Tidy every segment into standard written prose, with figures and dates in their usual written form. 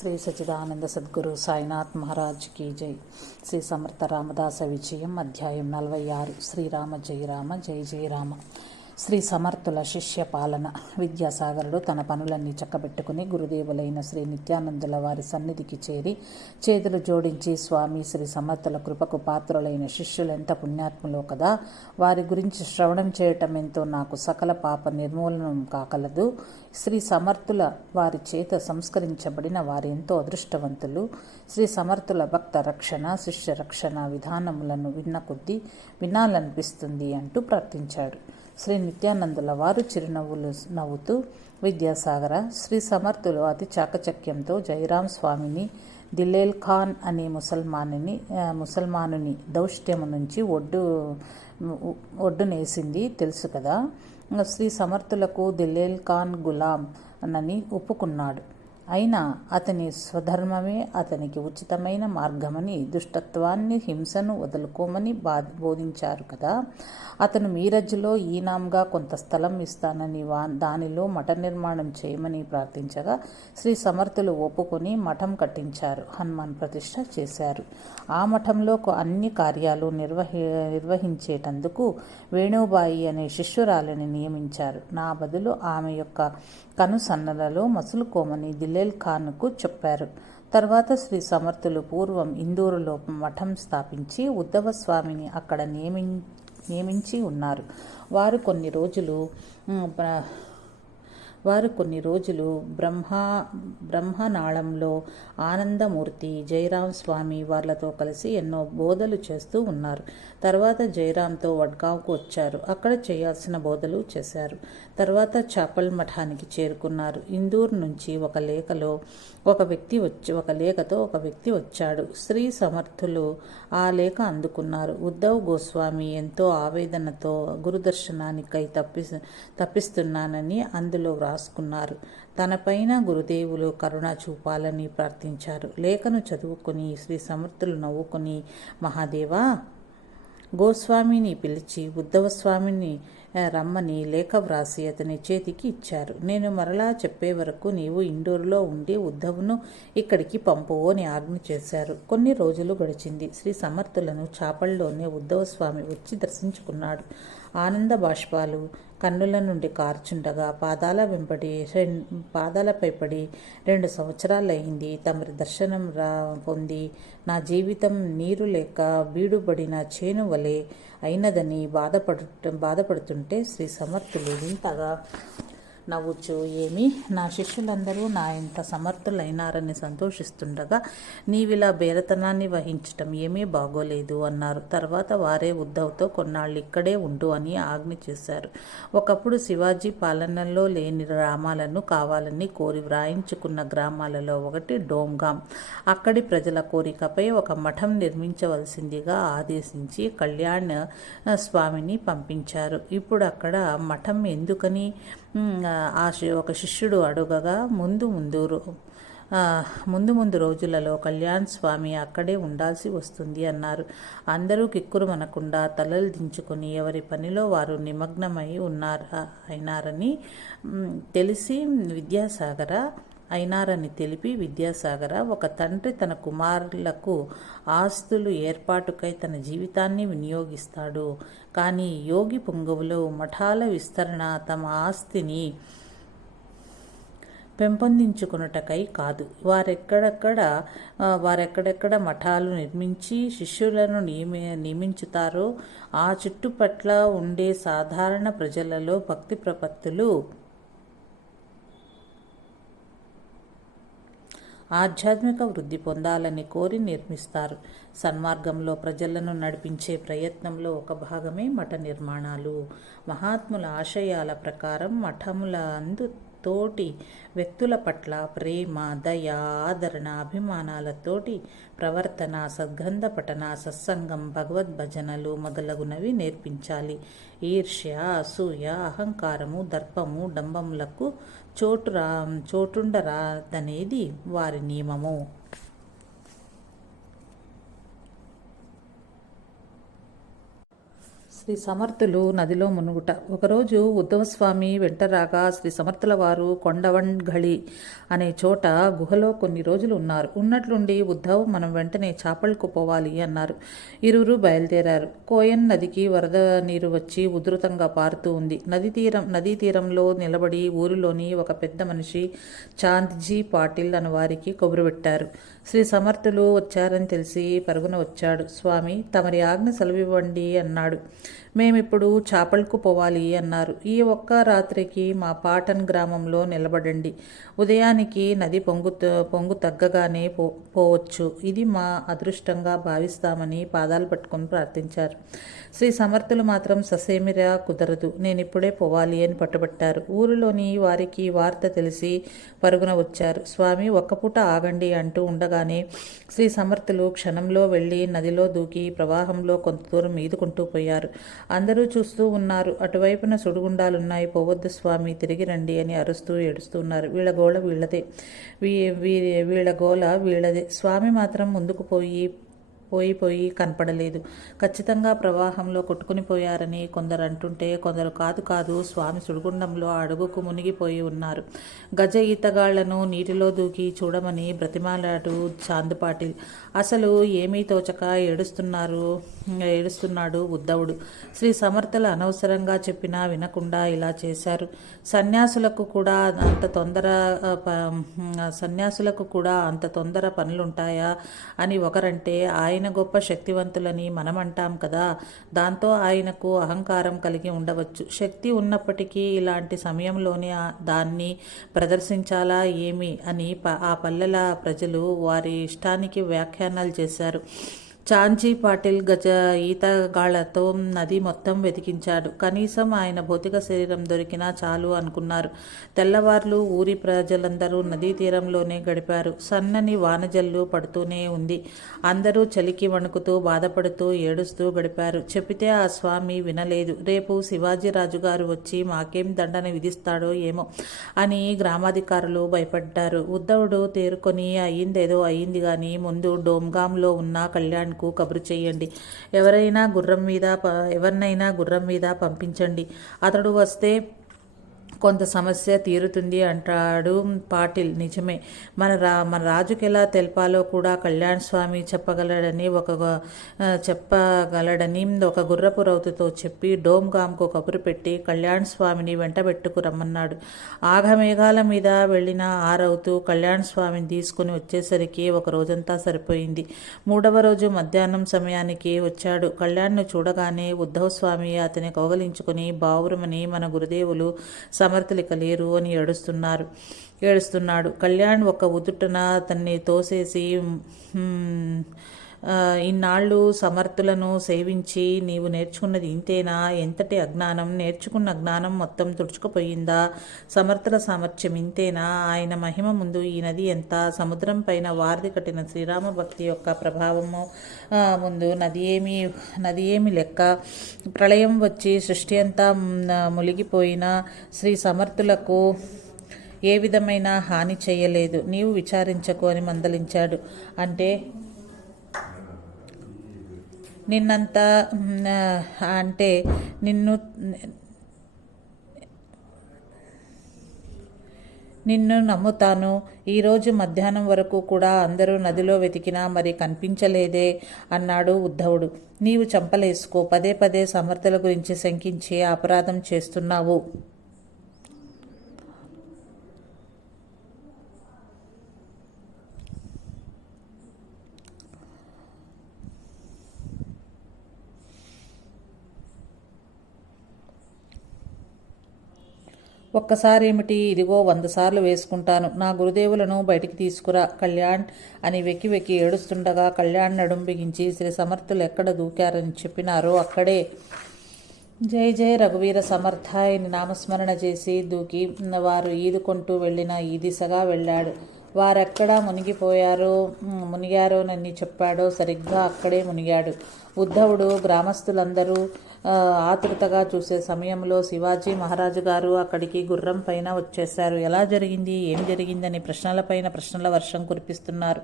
Shri Sachidananda Sadhguru Sainath Maharaj key జై. శ్రీ సమర్థ రామదాస విజయం అధ్యాయం 46. శ్రీరామ జయ రామ జయ జయ రామ. శ్రీ సమర్థుల శిష్య పాలన. విద్యాసాగరుడు తన పనులన్నీ చక్కబెట్టుకుని గురుదేవులైన శ్రీ నిత్యానందుల వారి సన్నిధికి చేరి చేతులు జోడించి, స్వామి, శ్రీ సమర్థుల కృపకు పాత్రులైన శిష్యులెంత పుణ్యాత్ములో కదా, వారి గురించి శ్రవణం చేయటం ఎంతో నాకు సకల పాప నిర్మూలనం కాగలదు. శ్రీ సమర్థుల వారి చేత సంస్కరించబడిన వారి ఎంతో అదృష్టవంతులు. శ్రీ సమర్థుల భక్త రక్షణ, శిష్య రక్షణ విధానములను విన్న కొద్దీ వినాలనిపిస్తుంది అంటూ ప్రార్థించాడు. శ్రీ నిత్యానందుల వారు చిరునవ్వులు నవ్వుతూ, విద్యాసాగర, శ్రీ సమర్థులు అతి చాకచక్యంతో జయరాం స్వామిని, దిలేల్ ఖాన్ అనే ముసల్మానుని దౌష్ట్యము నుంచి ఒడ్డునేసింది తెలుసు కదా. శ్రీ సమర్థులకు దిలేల్ ఖాన్ గులాం అని ఒప్పుకున్నాడు. అయినా అతని స్వధర్మమే అతనికి ఉచితమైన మార్గమని, దుష్టత్వాన్ని, హింసను వదులుకోమని బోధించారు కదా. అతను మీరజ్లో ఈనాంగా కొంత స్థలం ఇస్తానని, దానిలో మఠ నిర్మాణం చేయమని ప్రార్థించగా శ్రీ సమర్థులు ఒప్పుకొని మఠం కట్టించారు, హనుమాన్ ప్రతిష్ఠ చేశారు. ఆ మఠంలో అన్ని కార్యాలు నిర్వహించేటందుకు వేణుబాయి అనే శిష్యురాలిని నియమించారు. నా బదులు ఆమె యొక్క కనుసన్నలలో మసులుకోమని దిలేల్ ఖాన్కు చెప్పారు. తర్వాత శ్రీ సమర్థులు పూర్వం ఇందూరులో మఠం స్థాపించి ఉద్ధవ స్వామిని అక్కడ నియమించి ఉన్నారు. వారు కొన్ని రోజులు బ్రహ్మనాళంలో ఆనందమూర్తి, జయరాం స్వామి వార్లతో కలిసి ఎన్నో బోధలు చేస్తూ ఉన్నారు. తర్వాత జయరాంతో వడ్గావ్కు వచ్చారు. అక్కడ చేయాల్సిన బోధలు చేశారు. తర్వాత చాపల్ మఠానికి చేరుకున్నారు. ఇందూర్ నుంచి ఒక లేఖతో ఒక వ్యక్తి వచ్చాడు. శ్రీ సమర్థులు ఆ లేఖ అందుకున్నారు. ఉద్ధవ్ గోస్వామి ఎంతో ఆవేదనతో గురుదర్శనానికై తప్పిస్తున్నానని అందులో రాసుకున్నారు. తనపైన గురుదేవులు కరుణ చూపాలని ప్రార్థించారు. లేఖను చదువుకుని శ్రీ సమర్థులు నవ్వుకుని, మహాదేవా, గోస్వామిని పిలిచి ఉద్ధవస్వామిని రమ్మని లేఖ వ్రాసి అతని చేతికి ఇచ్చారు. నేను మరలా చెప్పే వరకు నీవు ఇండోర్లో ఉండి ఉద్ధవ్ను ఇక్కడికి పంపు అని ఆజ్ఞ చేశారు. కొన్ని రోజులు గడిచింది. శ్రీ సమర్థులను చాపల్లోనే ఉద్ధవస్వామి వచ్చి దర్శించుకున్నాడు. ఆనంద బాష్పాలు కన్నుల నుండి కార్చుండగా పాదాలపై పడి 2 సంవత్సరాలయ్యింది. తమరి దర్శనం పొంది నా జీవితం నీరు లేక బీడుబడిన చేను వలె అయినదని బాధపడుతుంటే శ్రీ సమర్థులు వింతగా నవ్వుచు, ఏమి, నా శిష్యులందరూ నా ఎంత సమర్థులైనారని సంతోషిస్తుండగా నీవిలా బేరతనాన్ని వహించటం ఏమీ బాగోలేదు అన్నారు. తర్వాత వారే ఉద్ధవ్తో కొన్నాళ్ళు ఇక్కడే ఉండు అని ఆజ్ఞ చేశారు. ఒకప్పుడు శివాజీ పాలనలో లేని గ్రామాలను కావాలని కోరి వ్రాయించుకున్న గ్రామాలలో ఒకటి డోంగాం. అక్కడి ప్రజల కోరికపై ఒక మఠం నిర్మించవలసిందిగా ఆదేశించి కళ్యాణ్ స్వామిని పంపించారు. ఇప్పుడు అక్కడ మఠం ఎందుకని ఒక శిష్యుడు అడుగగా ముందు రోజులలో కళ్యాణ్ స్వామి అక్కడే ఉండాల్సి వస్తుంది అన్నారు. అందరూ కిక్కురుమనకుండా తలలు దించుకుని ఎవరి పనిలో వారు నిమగ్నమై అయినారని తెలిపి విద్యాసాగర, ఒక తండ్రి తన కుమారులకు ఆస్తులు ఏర్పాటుకై తన జీవితాన్ని వినియోగిస్తాడు. కానీ యోగి పుంగవులు మఠాల విస్తరణ తమ ఆస్తిని పెంపొందించుకున్నటకై కాదు. వారెక్కడెక్కడ మఠాలు నిర్మించి శిష్యులను నియమించుతారో ఆ చుట్టుపట్ల ఉండే సాధారణ ప్రజలలో భక్తి ప్రపత్తులు, ఆధ్యాత్మిక వృద్ధి పొందాలని కోరి నిర్మిస్తారు. సన్మార్గంలో ప్రజలను నడిపించే ప్రయత్నంలో ఒక భాగమే మఠ నిర్మాణాలు. మహాత్ముల ఆశయాల ప్రకారం మఠముల తోటి వ్యక్తుల పట్ల ప్రేమ, దయ, ఆదరణ, అభిమానాలతోటి ప్రవర్తన, సద్గ్రంథ పఠన, సత్సంగం, భగవద్భజనలు మొదలగునవి నేర్పించాలి. ఈర్ష్య, అసూయ, అహంకారము, దర్పము, డంబములకు చోటుండరాదనేది వారి నియమము. శ్రీ సమర్థులు నదిలో మునుగుట. ఒకరోజు ఉద్ధవస్వామి వెంటరాగా శ్రీ సమర్థుల వారు కొండవంఘళి అనే చోట గుహలో కొన్ని రోజులు ఉన్నారు. ఉన్నట్లుండి ఉద్ధవ్ మనం వెంటనే చాపళ్లకు పోవాలి అన్నారు. ఇరువురు బయలుదేరారు. కోయన్ నదికి వరద నీరు వచ్చి ఉధృతంగా పారుతూ ఉంది. నదీ తీరంలో నిలబడి ఊరిలోని ఒక పెద్ద మనిషి చాంద్జీ పాటిల్ అనే వారికి కబురు పెట్టారు. శ్రీ సమర్థులు వచ్చారని తెలిసి పరుగున వచ్చాడు. స్వామి, తమరి ఆజ్ఞ సెలవివ్వండి అన్నాడు. మేమిప్పుడు చాపళ్లకు పోవాలి అన్నారు. ఈ ఒక్క రాత్రికి మా పాటన్ గ్రామంలో నిలబడండి. ఉదయానికి నది పొంగు తగ్గగానే పోవచ్చు. ఇది మా అదృష్టంగా భావిస్తామని పాదాలు పట్టుకుని ప్రార్థించారు. శ్రీ సమర్థులు మాత్రం ససేమిరా కుదరదు, నేనిప్పుడే పోవాలి అని పట్టుబట్టారు. ఊరిలోని వారికి వార్త తెలిసి పరుగున వచ్చారు. స్వామి, ఒక్కపూట ఆగండి అంటూ ఉండగానే శ్రీ సమర్థులు క్షణంలో వెళ్ళి నదిలో దూకి ప్రవాహంలో కొంత దూరం ఈదుకుంటూ పోయారు. అందరూ చూస్తూ ఉన్నారు. అటువైపున సుడిగుండాలున్నాయి, పోవద్దు స్వామి, తిరిగి రండి అని అరుస్తూ ఏడుస్తున్నారు. వీళ్ళ గోళ వీళ్ళదే. స్వామి మాత్రం ముందుకు పోయి కనపడలేదు. ఖచ్చితంగా ప్రవాహంలో కొట్టుకుని పోయారని కొందరు అంటుంటే, కొందరు కాదు స్వామి సుడిగుండంలో అడుగుకు మునిగిపోయి ఉన్నారు. గజ ఈతగాళ్లను నీటిలో దూకి చూడమని బ్రతిమాలాడు చాందుపాటిల్. అసలు ఏమీ తోచక ఏడుస్తున్నాడు ఉద్ధవుడు. శ్రీ సమర్థులు అనవసరంగా చెప్పినా వినకుండా ఇలా చేశారు. సన్యాసులకు కూడా అంత తొందర పనులుంటాయా అని ఒకరంటే, ఆయన గొప్ప శక్తివంతులని మనమంటాం కదా. దాంతో ఆయనకు అహంకారం కలిగి ఉండవచ్చు. శక్తి ఉన్నప్పటికీ ఇలాంటి సమయంలోనే దాన్ని ప్రదర్శించాలా ఏమి అని ఆ పల్లెల ప్రజలు వారి ఇష్టానికి వ్యాఖ్యానాలు చేశారు. చాంజీ పాటిల్ గజ ఈతగాళ్లతో నది మొత్తం వెతికించాడు. కనీసం ఆయన భౌతిక శరీరం దొరికినా చాలు అనుకున్నారు. తెల్లవార్లు ఊరి ప్రజలందరూ నదీ తీరంలోనే గడిపారు. సన్నని వానజల్లు పడుతూనే ఉంది. అందరూ చలికి వణుకుతూ బాధపడుతూ ఏడుస్తూ గడిపారు. చెప్పితే ఆ స్వామి వినలేదు. రేపు శివాజీ రాజుగారు వచ్చి మాకేం దండన విధిస్తాడో ఏమో అని గ్రామాధికారులు భయపడ్డారు. ఉద్ధవుడు తేరుకొని అయ్యిందేదో అయ్యింది గాని ముందు డోమ్గాంలో ఉన్న కళ్యాణ్ కబురు చేయండి. ఎవరినైనా గుర్రం మీద పంపించండి. అతడు వస్తే కొంత సమస్య తీరుతుంది అంటాడు పాటిల్. నిజమే, మన రాజుకి ఎలా తెలపాలో కూడా కళ్యాణ్ స్వామి చెప్పగలడని ఒక గుర్రపు రౌతుతో చెప్పి డోమ్గామ్కు కబురు పెట్టి కళ్యాణ్ స్వామిని వెంటబెట్టుకు రమ్మన్నాడు. ఆఘమేఘాల మీద వెళ్ళిన ఆ రౌతు కళ్యాణ్ స్వామిని తీసుకుని వచ్చేసరికి ఒక రోజంతా సరిపోయింది. మూడవ రోజు మధ్యాహ్నం సమయానికి వచ్చాడు. కళ్యాణ్ను చూడగానే ఉద్ధవ్ స్వామి అతని కౌగలించుకుని బావురమని మన గురుదేవులు సమర్థులిక లేరు అని ఏడుస్తున్నాడు. కళ్యాణ్ ఒక ఉదుటన అతన్ని తోసేసి, ఇన్నాళ్ళు సమర్థులను సేవించి నీవు నేర్చుకున్నది ఇంతేనా? ఎంతటి అజ్ఞానం! నేర్చుకున్న జ్ఞానం మొత్తం తుడుచుకుపోయిందా? సమర్థుల సామర్థ్యం ఇంతేనా? ఆయన మహిమ ముందు ఈ నది ఎంత? సముద్రం పైన వారధి కట్టిన శ్రీరామ భక్తి యొక్క ప్రభావము ముందు నది ఏమి లెక్క? ప్రళయం వచ్చి సృష్టి అంతా మునిగిపోయిన శ్రీ సమర్థులకు ఏ విధమైన హాని చేయలేదు. నీవు విచారించకు అని మందలించాడు. నిన్ను నమ్ముతాను. ఈరోజు మధ్యాహ్నం వరకు కూడా అందరూ నదిలో వెతికినా మరి కనిపించలేదే అన్నాడు ఉద్ధవుడు. నీవు చంపలేసుకో. పదే పదే సమర్థుల గురించి శంకించి అపరాధం చేస్తున్నావు. ఒక్కసారేమిటి, ఇదిగో 100 సార్లు వేసుకుంటాను. నా గురుదేవులను బయటికి తీసుకురా కళ్యాణ్ అని వెక్కి ఏడుస్తుండగా కళ్యాణ్ నడుం బిగించి శ్రీ సమర్థులు ఎక్కడ దూకారని చెప్పినారో అక్కడే జై జై రఘువీర సమర్థ అని నామస్మరణ చేసి దూకి వారు ఈదుకుంటూ వెళ్ళిన ఈ దిశగా వెళ్ళాడు. వారెక్కడా మునిగారోనని చెప్పాడో సరిగ్గా అక్కడే మునిగాడు. ఉద్ధవుడు గ్రామస్తులందరూ ఆతృతగా చూసే సమయంలో శివాజీ మహారాజు గారు అక్కడికి గుర్రం పైన వచ్చేశారు. ఎలా జరిగింది, ఏం జరిగిందని ప్రశ్నలపైన ప్రశ్నల వర్షం కురిపిస్తున్నారు.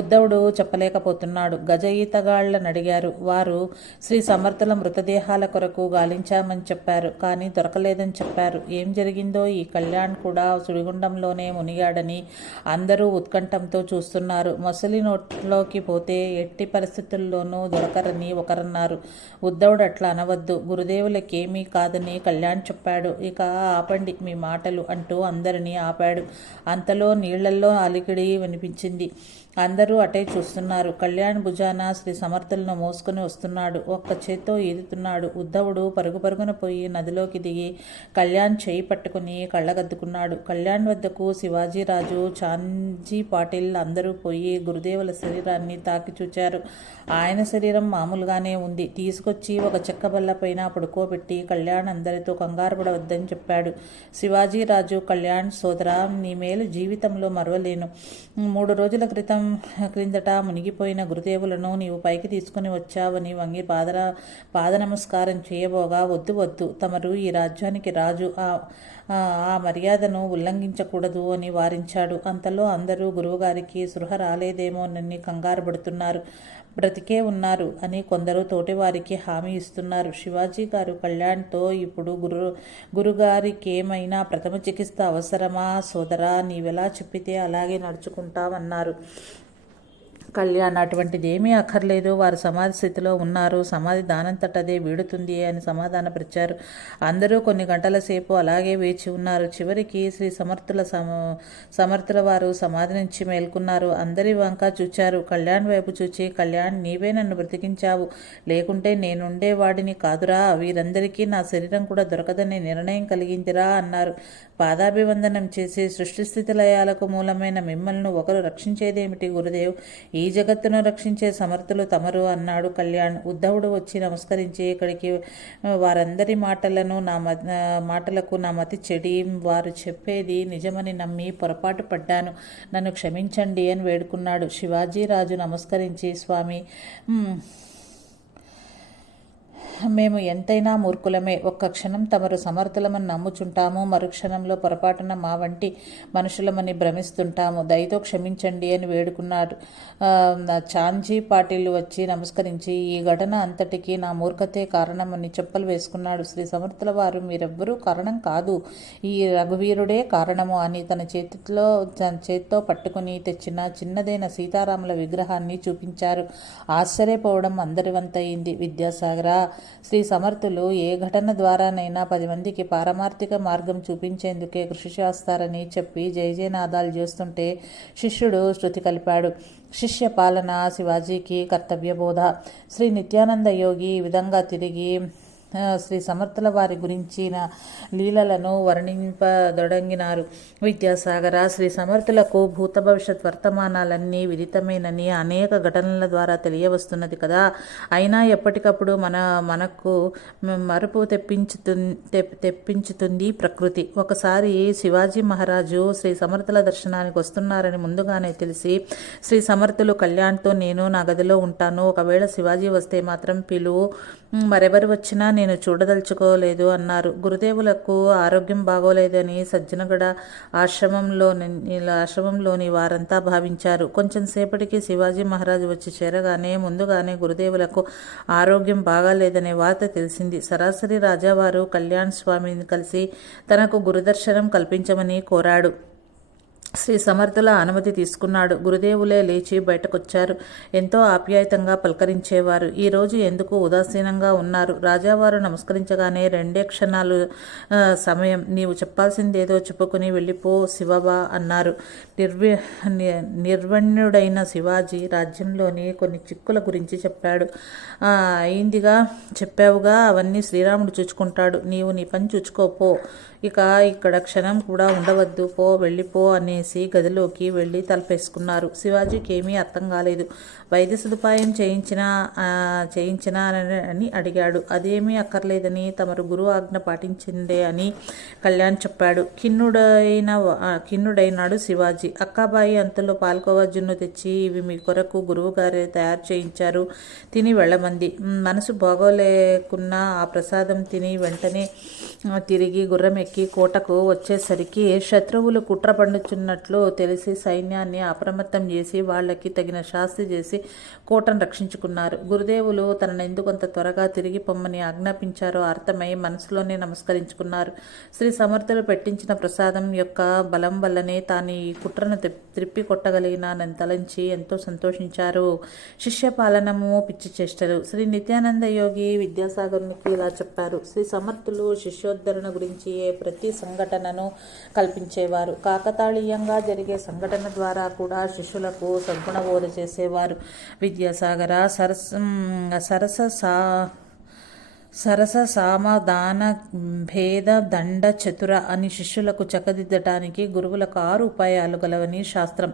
ఉద్ధవుడు చెప్పలేకపోతున్నాడు. గజ ఈతగాళ్లను అడిగారు. వారు శ్రీ సమర్థుల మృతదేహాల కొరకు గాలించామని చెప్పారు, కానీ దొరకలేదని చెప్పారు. ఏం జరిగిందో, ఈ కళ్యాణ్ కూడా సుడిగుండంలోనే మునిగాడని అందరూ ఉత్కంఠంతో చూస్తున్నారు. మొసలి నోట్లోకి పోతే ఎట్టి పరిస్థితుల్లోనూ దొరకరని ఒకరన్నారు. ఉద్ధవుడు అట్లా అనవద్దు, గురుదేవులకేమీ కాదని కళ్యాణ్ చెప్పాడు, ఇక ఆపండి మీ మాటలు అంటూ అందరినీ ఆపాడు. అంతలో నీళ్లల్లో అలికిడి వినిపించింది. అందరూ అటే చూస్తున్నారు. కళ్యాణ్ భుజాన శ్రీ సమర్థులను మోసుకుని వస్తున్నాడు. ఒక్క చేత్తో ఈదుతున్నాడు. ఉద్ధవుడు పరుగు పరుగున పోయి నదిలోకి దిగి కళ్యాణ్ చేయి పట్టుకుని కళ్ళగద్దుకున్నాడు. కళ్యాణ్ వద్దకు శివాజీరాజు, చాంజీ పాటిల్ అందరూ పోయి గురుదేవుల శరీరాన్ని తాకి చూచారు. ఆయన శరీరం మామూలుగానే ఉంది. తీసుకొచ్చి ఒక చెక్క బల్ల పైన పడుకోబెట్టి కళ్యాణ్ అందరితో కంగారు పడవద్దని చెప్పాడు. శివాజీరాజు, కళ్యాణ్ సోదరా, నీ మేలు జీవితంలో మరవలేను. 3 రోజుల క్రిందట మునిగిపోయిన గురుదేవులను నీవు పైకి తీసుకుని వచ్చావని వంగి పాద నమస్కారం చేయబోగా, వద్దు వద్దు, తమరు ఈ రాజ్యానికి రాజు, ఆ మర్యాదను ఉల్లంఘించకూడదు అని వారించాడు. అంతలో అందరూ గురువుగారికి సృహ రాలేదేమోనని కంగారు పడుతున్నారు. బ్రతికే ఉన్నారు అని కొందరు తోటివారికి హామీ ఇస్తున్నారు. శివాజీ గారు కళ్యాణ్తో, ఇప్పుడు గురుగారికేమైనా ప్రథమ చికిత్స అవసరమా సోదరా, నీవెలా చెప్పితే అలాగే నడుచుకుంటావన్నారు. కళ్యాణ్, అటువంటిది ఏమీ అక్కర్లేదు, వారు సమాధి స్థితిలో ఉన్నారు, సమాధి దానంతటదే వీడుతుంది అని సమాధానపరిచారు. అందరూ కొన్ని గంటల సేపు అలాగే వేచి ఉన్నారు. చివరికి శ్రీ సమర్థుల వారు సమాధి నుంచి మేల్కొన్నారు. అందరి వంక చూచారు. కళ్యాణ్ వైపు చూచి, కళ్యాణ్, నీవే నన్ను బ్రతికించావు, లేకుంటే నేనుండేవాడిని కాదురా, వీరందరికీ నా శరీరం కూడా దొరకదని నిర్ణయం కలిగిందిరా అన్నారు. పాదాభివందనం చేసి, సృష్టిస్థితి లయాలకు మూలమైన మిమ్మల్ని ఒకరు రక్షించేదేమిటి గురుదేవ్, ఈ జగత్తును రక్షించే సమర్థులు తమరు అన్నాడు కళ్యాణ్. ఉద్ధవుడు వచ్చి నమస్కరించి, ఇక్కడికి వారందరి మాటలకు నా మతి చెడి, వారు చెప్పేది నిజమని నమ్మి పొరపాటు పడ్డాను, నన్ను క్షమించండి అని వేడుకున్నాడు. శివాజీరాజు నమస్కరించి, స్వామి, మేము ఎంతైనా మూర్ఖులమే. ఒక్క క్షణం తమరు సమర్థులమని నమ్ముచుంటాము, మరుక్షణంలో పొరపాటున మా వంటి మనుషులమని భ్రమిస్తుంటాము, దయతో క్షమించండి అని వేడుకున్నాడు. చాంజీ పాటిల్ వచ్చి నమస్కరించి, ఈ ఘటన అంతటికీ నా మూర్ఖతే కారణమని చెప్పులు వేసుకున్నాడు. శ్రీ సమర్థుల వారు, మీరెవ్వరూ కారణం కాదు, ఈ రఘువీరుడే కారణము అని తన చేత్తో పట్టుకుని తెచ్చిన చిన్నదైన సీతారాముల విగ్రహాన్ని చూపించారు. ఆశ్చర్యపోవడం అందరి వంతయింది. విద్యాసాగర, శ్రీ సమర్థులు ఏ ఘటన ద్వారానైనా 10 మందికి పారమార్థిక మార్గం చూపించేందుకే కృషి చేస్తారని చెప్పి జయజయనాదాలు చేస్తుంటే శిష్యుడు శృతి కలిపాడు. శిష్య పాలన శివాజీకి కర్తవ్యబోధ. శ్రీ నిత్యానంద యోగి ఈ విధంగా తిరిగి శ్రీ సమర్థుల వారి గురించిన లీలలను వర్ణింపదొడంగినారు. విద్యాసాగర, శ్రీ సమర్థులకు భూత భవిష్యత్ వర్తమానాలన్నీ విదితమేనని అనేక ఘటనల ద్వారా తెలియవస్తున్నది కదా. అయినా ఎప్పటికప్పుడు మనకు మరుపు తెప్పించుతుంది ప్రకృతి. ఒకసారి శివాజీ మహారాజు శ్రీ సమర్థుల దర్శనానికి వస్తున్నారని ముందుగానే తెలిసి, శ్రీ సమర్థులు కళ్యాణ్తో, నేను నా గదిలో ఉంటాను, ఒకవేళ శివాజీ వస్తే మాత్రం పిలువు, మరెవరు వచ్చినా నేను చూడదలుచుకోలేదు అన్నారు. గురుదేవులకు ఆరోగ్యం బాగోలేదని సజ్జనగడ ఆశ్రమంలోని వారంతా భావించారు. కొంచెం సేపటికి శివాజీ మహారాజు వచ్చి చేరగానే ముందుగానే గురుదేవులకు ఆరోగ్యం బాగాలేదనే వార్త తెలిసింది. సరాసరి రాజావారు కళ్యాణ్ స్వామిని కలిసి తనకు గురుదర్శనం కల్పించమని కోరాడు. శ్రీ సమర్థుల అనుమతి తీసుకున్నాడు. గురుదేవులే లేచి బయటకొచ్చారు. ఎంతో ఆప్యాయతంగా పలకరించేవారు. ఈరోజు ఎందుకు ఉదాసీనంగా ఉన్నారు? రాజావారు నమస్కరించగానే 2 క్షణాలు సమయం, నీవు చెప్పాల్సిందేదో చెప్పుకుని వెళ్ళిపో శివబా అన్నారు. నిర్వణ్యుడైన శివాజీ రాజ్యంలోని కొన్ని చిక్కుల గురించి చెప్పాడు. అయిందిగా, చెప్పావుగా, అవన్నీ శ్రీరాముడు చూచుకుంటాడు, నీవు నీ పని చూచుకోపో, ఇక ఇక్కడ క్షణం కూడా ఉండవద్దు, పో, వెళ్ళిపో అని మానేసి గదిలోకి వెళ్ళి తలపేసుకున్నారు. శివాజీకి ఏమీ అర్థం కాలేదు. వైద్య సదుపాయం చేయించినా అని అడిగాడు. అదేమీ అక్కర్లేదని తమరు గురువు ఆజ్ఞ పాటించిందే అని కళ్యాణ్ చెప్పాడు. ఖిన్నుడైనాడు శివాజీ. అక్కాబాయి అంతలో పాల్కోవా జున్ను తెచ్చి, ఇవి మీ కొరకు గురువు గారే తయారు చేయించారు, తిని వెళ్ళమంది. మనసు బాగోలేకున్నా ఆ ప్రసాదం తిని వెంటనే తిరిగి గుర్రం ఎక్కి కోటకు వచ్చేసరికి శత్రువులు కుట్ర పండుచున్నట్లు తెలిసి సైన్యాన్ని అప్రమత్తం చేసి వాళ్ళకి తగిన శాస్తి చేసి కోటను రక్షించుకున్నారు. గురుదేవులు తనను ఎందుకంత త్వరగా తిరిగి పొమ్మని ఆజ్ఞాపించారో అర్థమై మనసులోనే నమస్కరించుకున్నారు. శ్రీ సమర్థులు పెట్టించిన ప్రసాదం యొక్క బలం వల్లనే తాను ఈ కుట్రను త్రిప్పి కొట్టగలిగినానని తలంచి ఎంతో సంతోషించారు. శిష్య పాలనము పిచ్చి చేష్టలు. శ్రీ నిత్యానంద యోగి విద్యాసాగరునికి ఇలా చెప్పారు. శ్రీ సమర్థులు శిష్యోద్ధరణ గురించి ప్రతి సంఘటనను కల్పించేవారు. కాకతాళీయంగా జరిగే సంఘటన ద్వారా కూడా శిష్యులకు సద్గుణ బోధ చేసేవారు. విద్యాసాగర సరస సామధాన భేద దండ చతుర అని శిష్యులకు చక్కదిద్దటానికి గురువులకు 6 ఉపాయాలు గలవని శాస్త్రం.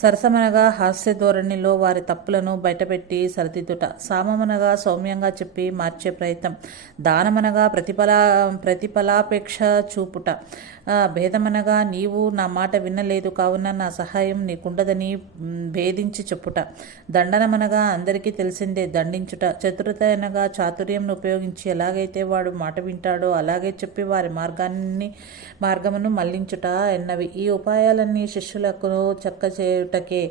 సరసమనగా హాస్య ధోరణిలో వారి తప్పులను బయటపెట్టి సరిదిద్దుట. సామమనగా సౌమ్యంగా చెప్పి మార్చే ప్రయత్నం. దానమనగా ప్రతిఫలాపేక్ష చూపుట. భేదమనగా నీవు నా మాట వినలేదు కావున నా సహాయం నీకుండదని భేదించి చెప్పుట. దండనమనగా అందరికీ తెలిసిందే దండించుట. చతురత అనగా చాతుర్యంను ఉపయోగించి ఎలాగైతే వాడు మాట వింటాడో అలాగే చెప్పి వారి మార్గమును మళ్లించుట ఎన్నవి. ఈ ఉపాయాలన్నీ శిష్యులకు చక్క చేయుటకే.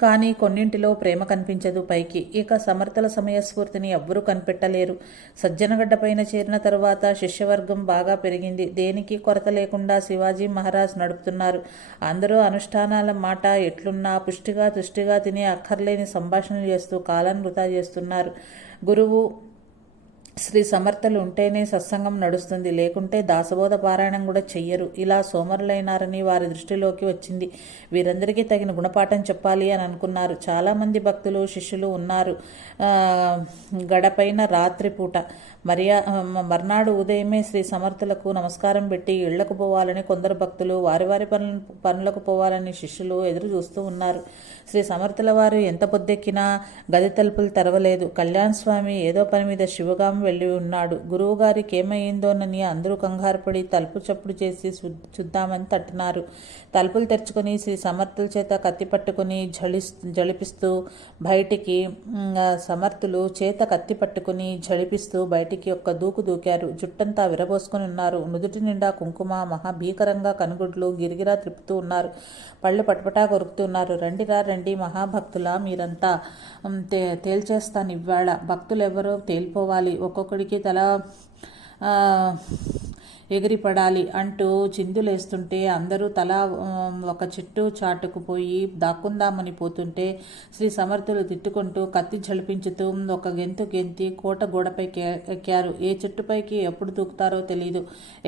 కానీ కొన్నింటిలో ప్రేమ కనిపించదు పైకి. ఇక సమర్థల సమయస్ఫూర్తిని ఎవ్వరూ కనిపెట్టలేరు. సజ్జనగడ్డపైన చేరిన తరువాత శిష్యవర్గం బాగా పెరిగింది. దేనికి కొరత లేకుండా శివాజీ మహారాజ్ నడుపుతున్నారు. అందరూ అనుష్ఠానాల మాట ఎట్లున్నా తుష్టిగా తిని అక్కర్లేని సంభాషణలు చేస్తూ కాలాన్ని వృధా చేస్తున్నారు. గురువు శ్రీ సమర్థలు ఉంటేనే సత్సంగం నడుస్తుంది, లేకుంటే దాసబోధ పారాయణం కూడా చెయ్యరు. ఇలా సోమరులైనారని వారి దృష్టిలోకి వచ్చింది. వీరందరికీ తగిన గుణపాఠం చెప్పాలి అని అనుకున్నారు. చాలామంది భక్తులు శిష్యులు ఉన్నారు. గడపైన రాత్రిపూట మర్నాడు ఉదయమే శ్రీ సమర్థులకు నమస్కారం పెట్టి ఇళ్లకు పోవాలని కొందరు భక్తులు, వారి పనులకు పోవాలని శిష్యులు ఎదురు చూస్తూ ఉన్నారు. శ్రీ సమర్థుల వారు ఎంత పొద్దెక్కినా గది తలుపులు తెరవలేదు. కళ్యాణ్ స్వామి ఏదో పని మీద శివగాం వెళ్ళి ఉన్నాడు. గురువు గారికి ఏమైందోనని అందరూ కంగారుపడి తలుపు చప్పుడు చేసి చూద్దామని తట్టినారు. తలుపులు తెరుచుకొని శ్రీ సమర్థుల చేత కత్తి పట్టుకుని జళిపిస్తూ బయటికి సమర్థులు చేత కత్తి పట్టుకుని జళిపిస్తూ బయటికి ఒక్క దూకు దూకారు. జుట్టంతా విరబోసుకుని ఉన్నారు. నుదుటి నిండా కుంకుమ, మహాభీకరంగా కనుగుడ్లు గిరిగిరా త్రిప్పుతూ ఉన్నారు. పళ్ళు పటపటా కొరుకుతున్నారు. రండి మహాభక్తులా, మీరంతా తేల్చేస్తాను ఇవాళ. భక్తులెవరో తేలిపోవాలి, ఒక్కొక్కడికి తల ఎగిరిపడాలి అంటూ చిందులేస్తుంటే అందరూ తలా ఒక చెట్టు చాటుకుపోయి దాక్కుందామని పోతుంటే శ్రీ సమర్థులు తిట్టుకుంటూ కత్తి జలిపించుతూ ఒక గెంతి కోట గోడపైకి ఎక్కారు. ఏ చెట్టుపైకి ఎప్పుడు దూకుతారో తెలియదు.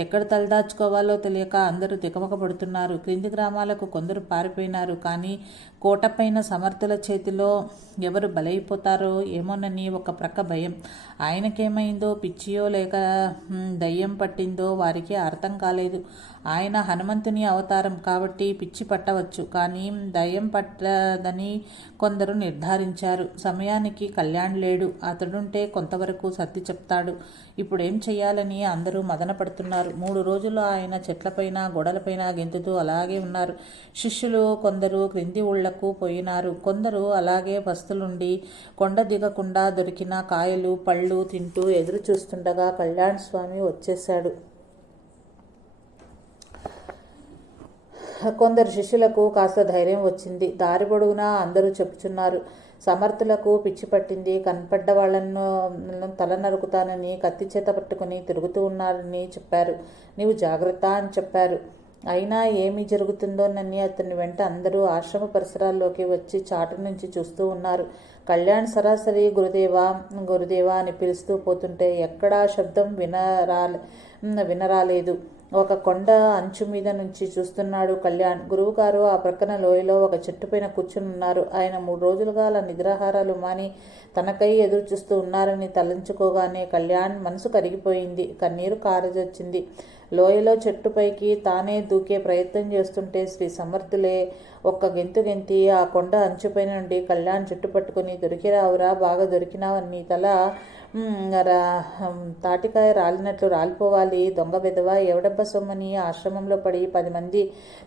ఎక్కడ తలదాచుకోవాలో తెలియక అందరూ తికమక పడుతున్నారు. క్రింది గ్రామాలకు కొందరు పారిపోయినారు. కానీ కోటపైన సమర్థుల చేతిలో ఎవరు బలైపోతారో ఏమోనని ఒక ప్రక్క భయం. ఆయనకేమైందో, పిచ్చియో లేక దయ్యం పట్టిందో వారికి అర్థం కాలేదు. ఆయన హనుమంతుని అవతారం కాబట్టి పిచ్చి పట్టవచ్చు, కానీ దయ్యం పట్టదని కొందరు నిర్ధారించారు. సమయానికి కళ్యాణ్ లేడు. అతడుంటే కొంతవరకు సర్ది చెప్తాడు. ఇప్పుడేం చెయ్యాలని అందరూ మదన పడుతున్నారు. 3 రోజులు ఆయన చెట్లపైన గోడలపైన గెంతుతూ అలాగే ఉన్నారు. శిష్యులు కొందరు క్రింది ఊళ్లకు పోయినారు. కొందరు అలాగే పస్తులుండి కొండ దిగకుండా దొరికిన కాయలు పళ్ళు తింటూ ఎదురు చూస్తుండగా కళ్యాణ్ స్వామి వచ్చేశాడు. కొందరు శిష్యులకు కాస్త ధైర్యం వచ్చింది. దారి పొడుగునా అందరూ చెప్పుచున్నారు, సమర్థులకు పిచ్చి పట్టింది, కనపడ్డ వాళ్లను తల నరుకుతానని కత్తి చేత పట్టుకుని తిరుగుతూ ఉన్నారని చెప్పారు. నీవు జాగ్రత్త అని చెప్పారు. అయినా ఏమి జరుగుతుందోనని అతని వెంట అందరూ ఆశ్రమ పరిసరాల్లోకి వచ్చి చాటు నుంచి చూస్తూ ఉన్నారు. కళ్యాణ్ సరాసరి గురుదేవా అని పిలుస్తూ పోతుంటే ఎక్కడా శబ్దం వినరాలేదు. ఒక కొండ అంచు మీద నుంచి చూస్తున్నాడు కళ్యాణ్. గురువుగారు ఆ ప్రక్కన లోయలో ఒక చెట్టుపైన కూర్చుని ఉన్నారు. ఆయన 3 రోజులుగా అలా నిద్రాహారాలు మాని తనకై ఎదురు చూస్తూ ఉన్నారని తలంచుకోగానే కళ్యాణ్ మనసు కరిగిపోయింది. కన్నీరు కారజొచ్చింది. లోయలో చెట్టుపైకి తానే దూకే ప్రయత్నం చేస్తుంటే శ్రీ సమర్థులే ఒక్క గెంతు గెంతి ఆ కొండ అంచుపై నుండి కళ్యాణ్ చుట్టు పట్టుకుని, దొరికిరావురా, బాగా దొరికినావు, నీ తల తాటికాయ రాలినట్లు రాలిపోవాలి, దొంగ బెదవ, ఎవడబ్బ సొమ్మని ఆశ్రమంలో పడి 10 మంది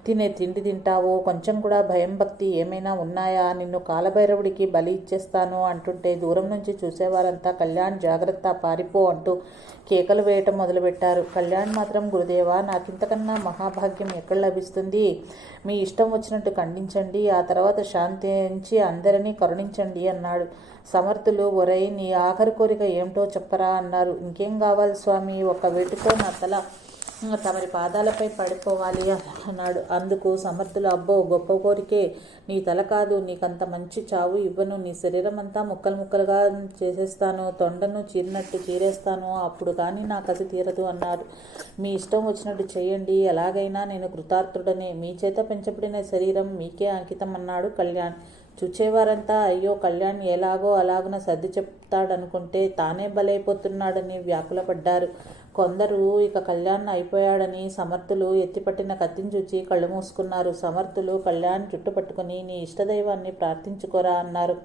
తినే తిండి తింటావు, కొంచెం కూడా భయం భక్తి ఏమైనా ఉన్నాయా, నిన్ను కాలభైరవుడికి బలి ఇచ్చేస్తాను అంటుంటే దూరం నుంచి చూసేవారంతా కళ్యాణ్ జాగ్రత్త, పారిపో అంటూ కేకలు వేయటం మొదలుపెట్టారు. కళ్యాణ్ మాత్రం, గురుదేవా, నాకింతకన్నా మహాభాగ్యం ఎక్కడ లభిస్తుంది, మీ ఇష్టం వచ్చినట్టు ఖండించండి, ఆ తర్వాత శాంతించి అందరినీ కరుణించండి అన్నాడు. సమర్థులు, ఒరై, నీ ఆఖరి కోరిక ఏమిటో చెప్పరా అన్నారు. ఇంకేం కావాలి స్వామి, ఒక్క వేటుతో నా తల తమరి పాదాలపై పడిపోవాలి అన్నాడు. అందుకు సమర్థులు, అబ్బో, గొప్ప కోరికే, నీ తల కాదు, నీకంత మంచి చావు ఇవ్వను, నీ శరీరం అంతా ముక్కలు ముక్కలుగా చేసేస్తాను, తొండను చీరినట్టు చీరేస్తాను, అప్పుడు కానీ నా కసి తీరదు అన్నారు. మీ ఇష్టం వచ్చినట్టు చేయండి, ఎలాగైనా నేను కృతార్థుడనే, మీ చేత పెంచబడిన శరీరం మీకే అంకితం అన్నాడు కళ్యాణ్. చూచేవారంతా, అయ్యో, కళ్యాణ్ ఎలాగో అలాగున సర్ది చెప్తాడనుకుంటే తానే బలైపోతున్నాడని వ్యాకులపడ్డారు. కొందరు ఇక కళ్యాణ్ అయిపోయాడని సమర్థులు ఎత్తిపట్టిన కత్తిని చూచి కళ్ళు మూసుకున్నారు. సమర్థులు కళ్యాణ్ చుట్టుపట్టుకుని, నీ ఇష్టదైవాన్ని ప్రార్థించుకోరా అన్నారు.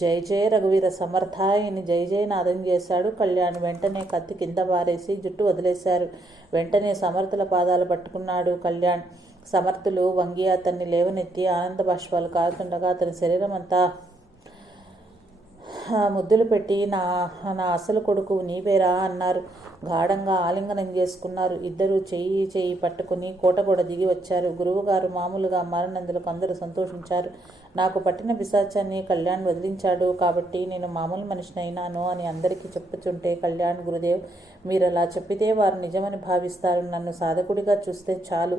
జై జయ రఘువీర సమర్థ అని జై జయ నాదం చేశాడు కళ్యాణ్. వెంటనే కత్తి కింద బారేసి జుట్టు వదిలేశారు. వెంటనే సమర్థుల పాదాలు పట్టుకున్నాడు కళ్యాణ్. సమర్థులు వంగి అతన్ని లేవనెత్తి ఆనంద బాష్పాలు కారుతుండగా అతని శరీరం అంతా ముద్దులు పెట్టి, నా అసలు కొడుకు నీవేరా అన్నారు. గాఢంగా ఆలింగనం చేసుకున్నారు. ఇద్దరు చెయ్యి పట్టుకుని కోటగూడ దిగి వచ్చారు. గురువుగారు మామూలుగా మారినందుకు అందరూ సంతోషించారు. నాకు పట్టిన పిశాచాన్ని కళ్యాణ్ వదిలించాడు కాబట్టి నేను మామూలు మనిషిని అయినాను అని అందరికీ చెప్పుచుంటే కళ్యాణ్, గురుదేవ్, మీరు అలా చెప్పితే వారు నిజమని భావిస్తారు, నన్ను సాధకుడిగా చూస్తే చాలు,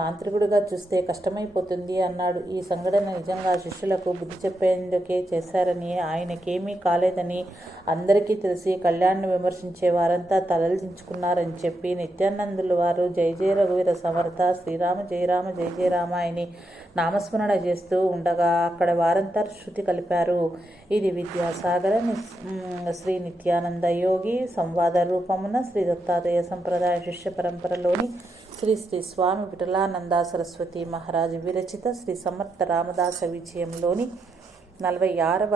మాంత్రికుడిగా చూస్తే కష్టమైపోతుంది అన్నాడు. ఈ సంఘటన నిజంగా శిష్యులకు బుద్ధి చెప్పేందుకే చేశారని, ఆయనకేమీ కాలేదని అందరికీ తెలిసి కళ్యాణ్ను విమర్శించే వారంతా తలలు దించుకున్నారని చెప్పి నిత్యానందులు వారు జై జయ రఘువీర సమర్థ, శ్రీరామ జయ రామ జయ జయ రామ అని నామస్మరణ చేస్తూ ఉండగా అక్కడ వారంతా శృతి కలిపారు. ఇది విద్యాసాగర శ్రీ నిత్యానంద యోగి సంవాద రూపమున శ్రీ దత్తాత్రేయ సంప్రదాయ శిష్య పరంపరలోని శ్రీ శ్రీ స్వామి విఠలానంద సరస్వతి మహారాజు విరచిత శ్రీ సమర్థ రామదాస విజయంలోని 46వ